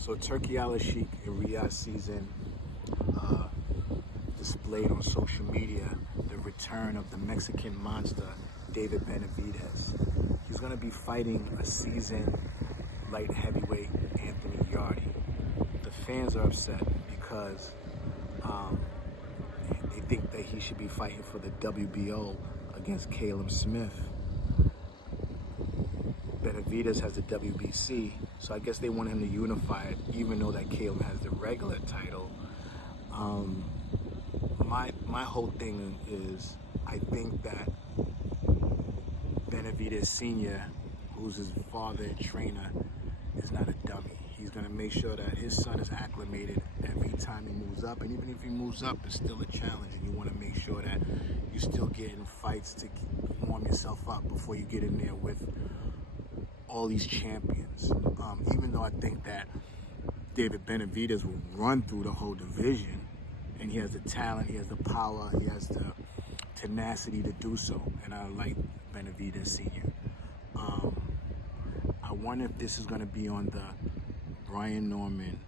So Turkey Al Sheikh in Riyadh season displayed on social media the return of the Mexican monster David Benavidez. He's going to be fighting a seasoned light heavyweight Anthony Yarde. The fans are upset because they think that he should be fighting for the WBO against Caleb Smith. Benavidez has the WBC, so I guess they want him to unify it, even though that Caleb has the regular title. My whole thing is, I think that Benavidez Sr., who's his father and trainer, is not a dummy. He's going to make sure that his son is acclimated every time he moves up, and even if he moves up, it's still a challenge, and you want to make sure that you're still getting fights to warm yourself up before you get in there with all these champions. Even though I think that David Benavidez will run through the whole division, and he has the talent, he has the power, he has the tenacity to do so, and I like Benavidez Sr. I wonder if this is going to be on the Brian Norman,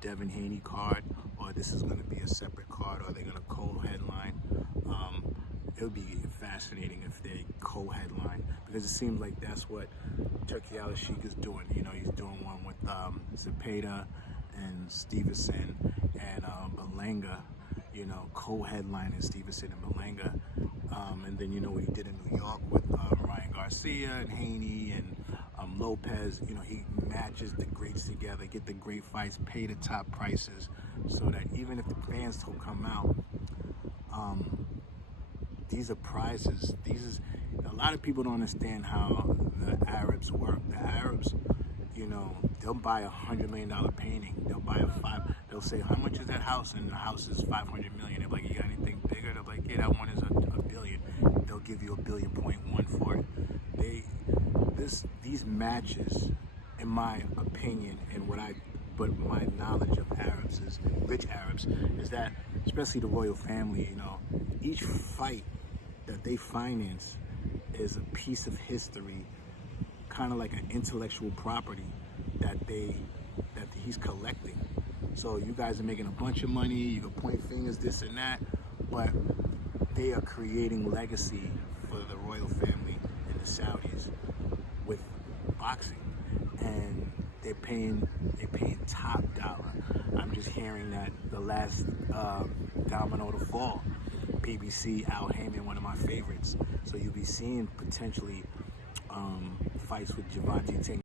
Devin Haney card, or this is going to be a separate card, or they're going to co-headline. It would be fascinating if they co-headline, because it seems like that's what Turkey Al Sheikh is doing. You know, he's doing one with Zepeda and Stevenson and Berlanga, you know, co-headlining Stevenson and Berlanga. And then, you know, what he did in New York with Ryan Garcia and Haney and Lopez. You know, he matches the greats together, get the great fights, pay the top prices, so that even if the fans don't come out, these are prizes. A lot of people don't understand how the Arabs work. The Arabs, you know, they'll buy $100 million painting. They'll say, how much is that house? And the house is $500 million. They're like, you got anything bigger? They're like, yeah, that one is a billion. They'll give you $1.1 billion for it. These matches, in my opinion, and but my knowledge of Arabs is, rich Arabs, is that, especially the royal family, you know, each fight that they finance is a piece of history, kind of like an intellectual property that he's collecting. So you guys are making a bunch of money, you can point fingers, this and that, but they are creating legacy for the royal family and the Saudis with boxing, and they're paying top dollar. I'm just hearing that the last domino to fall, PBC, Al Heyman, one of my favorites. So you'll be seeing potentially fights with Gervonta Tank